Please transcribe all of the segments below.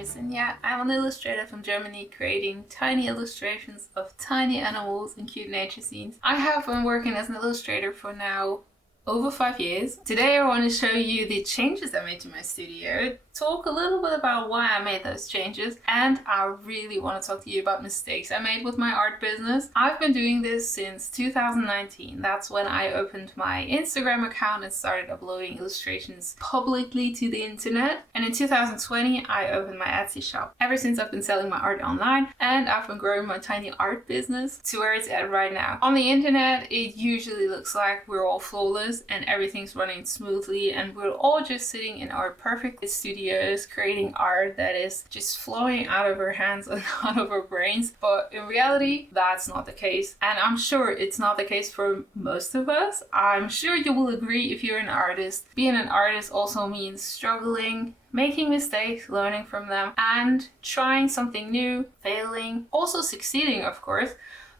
name is Sinja. I'm an illustrator from Germany creating tiny illustrations of tiny animals and cute nature scenes. I have been working as an illustrator for now over 5 years. Today I want to show you the changes I made to my studio, talk a little bit about why I made those changes, and I really want to talk to you about mistakes I made with my art business. I've been doing this since 2019. That's when I opened my Instagram account and started uploading illustrations publicly to the internet. And in 2020 I opened my Etsy shop. Ever since I've been selling my art online, and I've been growing my tiny art business to where it's at right now. On the internet it usually looks like we're all flawless and everything's running smoothly and we're all just sitting in our perfect studios creating art that is just flowing out of our hands and out of our brains. But in reality, that's not the case. And I'm sure it's not the case for most of us. I'm sure you will agree if you're an artist. Being an artist also means struggling, making mistakes, learning from them, and trying something new, failing, also succeeding, of course.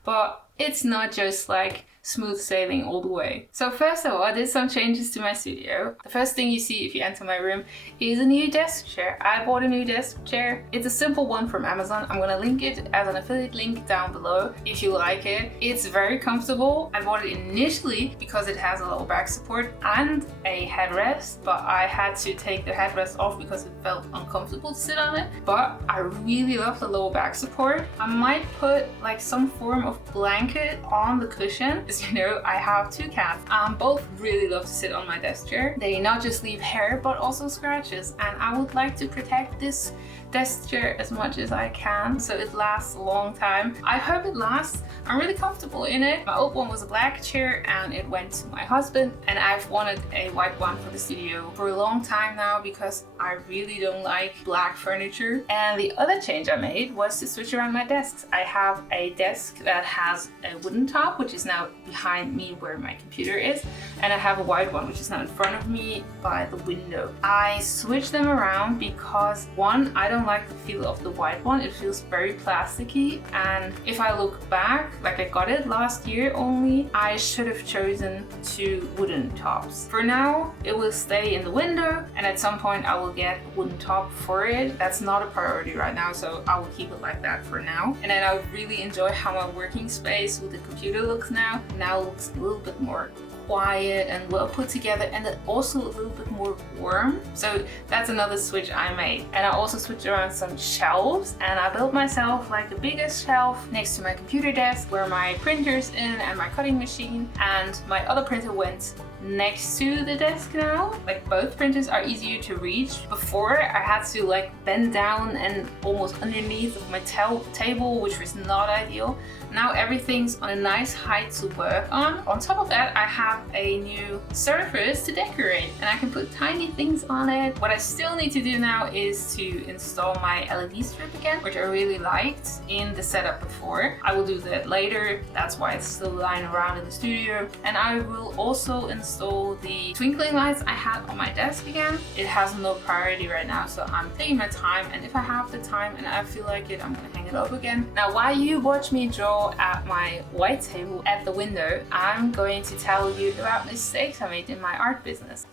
But it's not just like smooth sailing all the way. So first of all, I did some changes to my studio. The first thing you see if you enter my room is a new desk chair. I bought a new desk chair. It's a simple one from Amazon. I'm gonna link it as an affiliate link down below if you like it. It's very comfortable. I bought it initially because it has a low back support and a headrest, but I had to take the headrest off because it felt uncomfortable to sit on it. But I really love the lower back support. I might put like some form of blanket on the cushion. As you know, I have 2 cats. Both really love to sit on my desk chair. They not just leave hair, but also scratches. And I would like to protect this desk chair as much as I can so it lasts a long time. I hope it lasts. I'm really comfortable in it. My old one was a black chair and it went to my husband, and I've wanted a white one for the studio for a long time now because I really don't like black furniture. And the other change I made was to switch around my desks. I have a desk that has a wooden top, which is now behind me where my computer is, and I have a white one which is now in front of me by the window. I switched them around because one, I don't like the feel of the white one. It feels very plasticky, and if I look back, like I got it last year only, I should have chosen 2 wooden tops. For now it will stay in the window, and at some point I will get a wooden top for it. That's not a priority right now, so I will keep it like that for now. And then I really enjoy how my working space with the computer looks now. Now it looks a little bit more quiet and well put together, and then also a little bit more warm. So that's another switch I made. And I also switched around some shelves, and I built myself like the biggest shelf next to my computer desk where my printer's in and my cutting machine, and my other printer went next to the desk now. Like both printers are easier to reach. Before I had to like bend down and almost underneath of my table, which was not ideal. Now everything's on a nice height to work on. On top of that, I have a new surface to decorate and I can put tiny things on it. What I still need to do now is to install my LED strip again, which I really liked in the setup before. I will do that later. That's why it's still lying around in the studio. And I will also install the twinkling lights I had on my desk again. It has no priority right now, so I'm taking my time, and if I have the time and I feel like it, I'm gonna hang it up again. Now while you watch me draw at my white table at the window, I'm going to tell you about mistakes I made in my art business.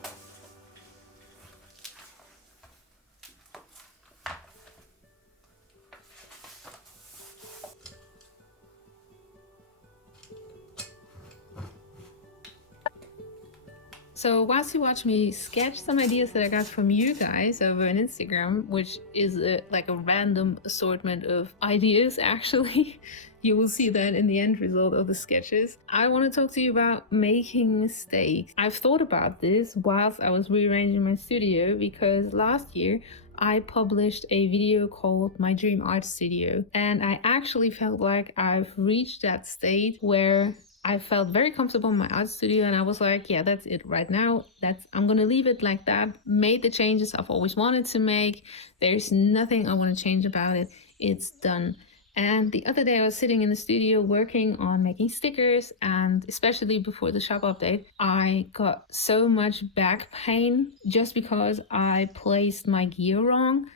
So whilst you watch me sketch some ideas that I got from you guys over on Instagram, which is like a random assortment of ideas actually, you will see that in the end result of the sketches. I want to talk to you about making mistakes. I've thought about this whilst I was rearranging my studio because last year I published a video called My Dream Art Studio, and I actually felt like I've reached that state where I felt very comfortable in my art studio, and I was like, yeah, that's it right now. I'm gonna leave it like that. Made the changes I've always wanted to make. There's nothing I want to change about it. It's done. And the other day I was sitting in the studio working on making stickers, and especially before the shop update, I got so much back pain just because I placed my gear wrong,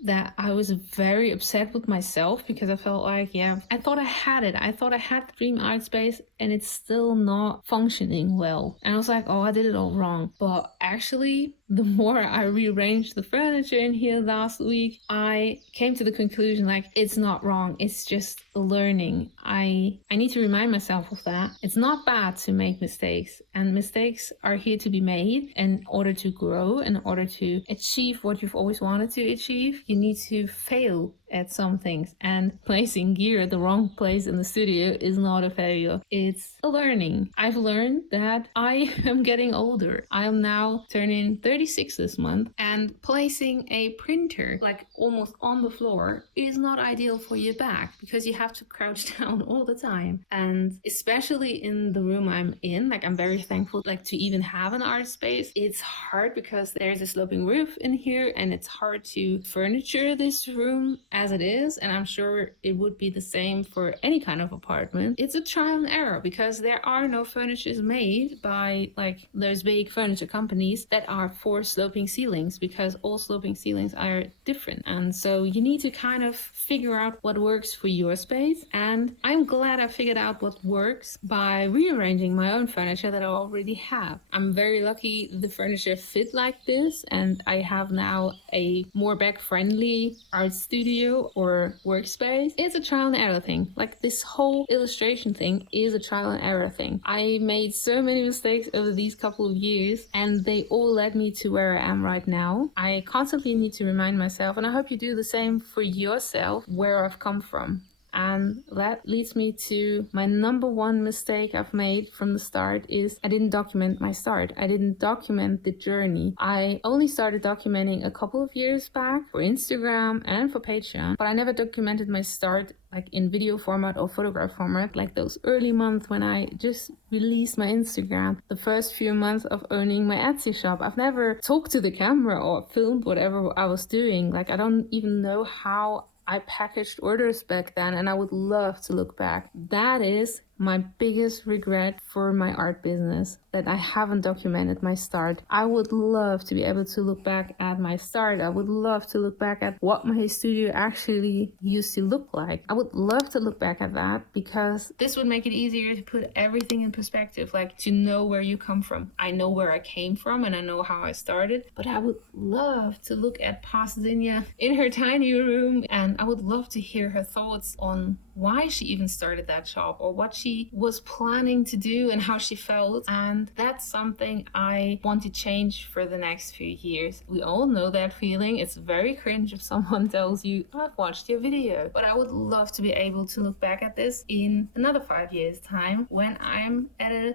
that I was very upset with myself because I felt like, yeah, I thought I had it. I thought I had the dream art space and it's still not functioning well. And I was like, oh, I did it all wrong. But actually, the more I rearranged the furniture in here last week, I came to the conclusion like it's not wrong. It's just learning. I need to remind myself of that. It's not bad to make mistakes, and mistakes are here to be made in order to grow, in order to achieve what you've always wanted to achieve. You need to fail at some things, and placing gear at the wrong place in the studio is not a failure. It's a learning. I've learned that I am getting older. I am now turning 36 this month, and placing a printer like almost on the floor is not ideal for your back because you have to crouch down all the time. And especially in the room I'm in, like I'm very thankful like to even have an art space. It's hard because there's a sloping roof in here, and it's hard to furniture this room as it is, and I'm sure it would be the same for any kind of apartment. It's a trial and error because there are no furnitures made by like those big furniture companies that are for sloping ceilings, because all sloping ceilings are different. And so you need to kind of figure out what works for your space. And I'm glad I figured out what works by rearranging my own furniture that I already have. I'm very lucky the furniture fit like this, and I have now a more back-friendly art studio or workspace. It's a trial and error thing. Like this whole illustration thing is a trial and error thing. I made so many mistakes over these couple of years, and they all led me to where I am right now. I constantly need to remind myself, and I hope you do the same for yourself, where I've come from. And that leads me to my number one mistake I've made from the start is I didn't document my start. I didn't document the journey. I only started documenting a couple of years back for Instagram and for Patreon, but I never documented my start like in video format or photograph format, like those early months when I just released my Instagram, the first few months of owning my Etsy shop. I've never talked to the camera or filmed whatever I was doing. Like I don't even know how I packaged orders back then, and I would love to look back. That is my biggest regret for my art business, that I haven't documented my start. I would love to be able to look back at my start. I would love to look back at what my studio actually used to look like. I would love to look back at that because this would make it easier to put everything in perspective, like to know where you come from. I know where I came from and I know how I started, but I would love to look at Pasadena in her tiny room, and I would love to hear her thoughts on why she even started that shop or what she was planning to do and how she felt. And that's something I want to change for the next few years. We all know that feeling. It's very cringe if someone tells you, I've watched your video. But I would love to be able to look back at this in another 5 years time when I'm at a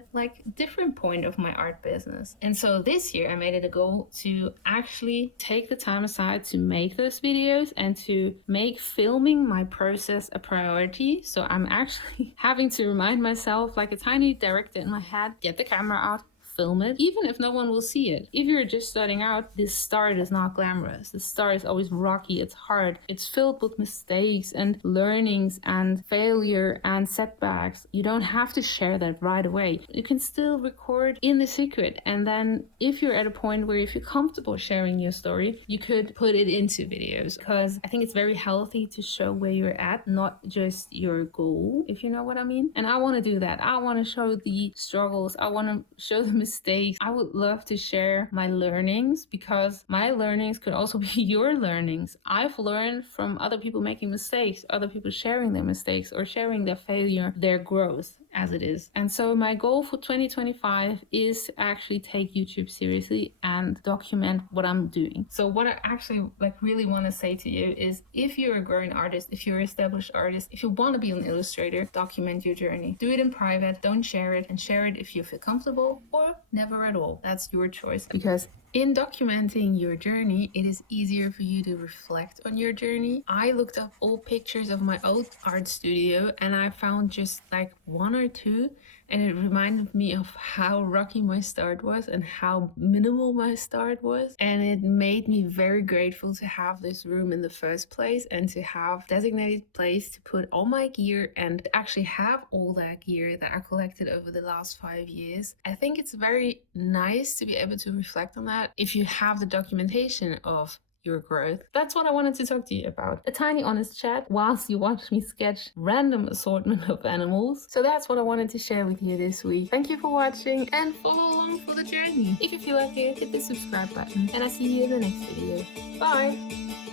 different point of my art business. And so this year I made it a goal to actually take the time aside to make those videos and to make filming my process a priority. So I'm actually having to remind myself, like a tiny director in my head, get the camera out, film it, even if no one will see it. If you're just starting out, this start is not glamorous. The start is always rocky, it's hard, it's filled with mistakes and learnings and failure and setbacks. You don't have to share that right away. You can still record in the secret, and then if you're at a point where you feel comfortable sharing your story, you could put it into videos, because I think it's very healthy to show where you're at, not just your goal, if you know what I mean. And I want to do that. I want to show the struggles. I want to show the mistakes. I would love to share my learnings, because my learnings could also be your learnings. I've learned from other people making mistakes, other people sharing their mistakes or sharing their failure, their growth as it is. And so my goal for 2025 is to actually take YouTube seriously and document what I'm doing. So what I actually really want to say to you is, if you're a growing artist, if you're an established artist, if you want to be an illustrator, document your journey. Do it in private, don't share it, and share it if you feel comfortable, or never at all. That's your choice. Because in documenting your journey, it is easier for you to reflect on your journey. I looked up old pictures of my old art studio, and I found just one or two, and it reminded me of how rocky my start was and how minimal my start was. And it made me very grateful to have this room in the first place and to have designated place to put all my gear and actually have all that gear that I collected over the last 5 years. I think it's very nice to be able to reflect on that if you have the documentation of your growth. That's what I wanted to talk to you about. A tiny honest chat whilst you watch me sketch random assortment of animals. So that's what I wanted to share with you this week. Thank you for watching and follow along for the journey. If you feel like it, hit the subscribe button and I'll see you in the next video. Bye!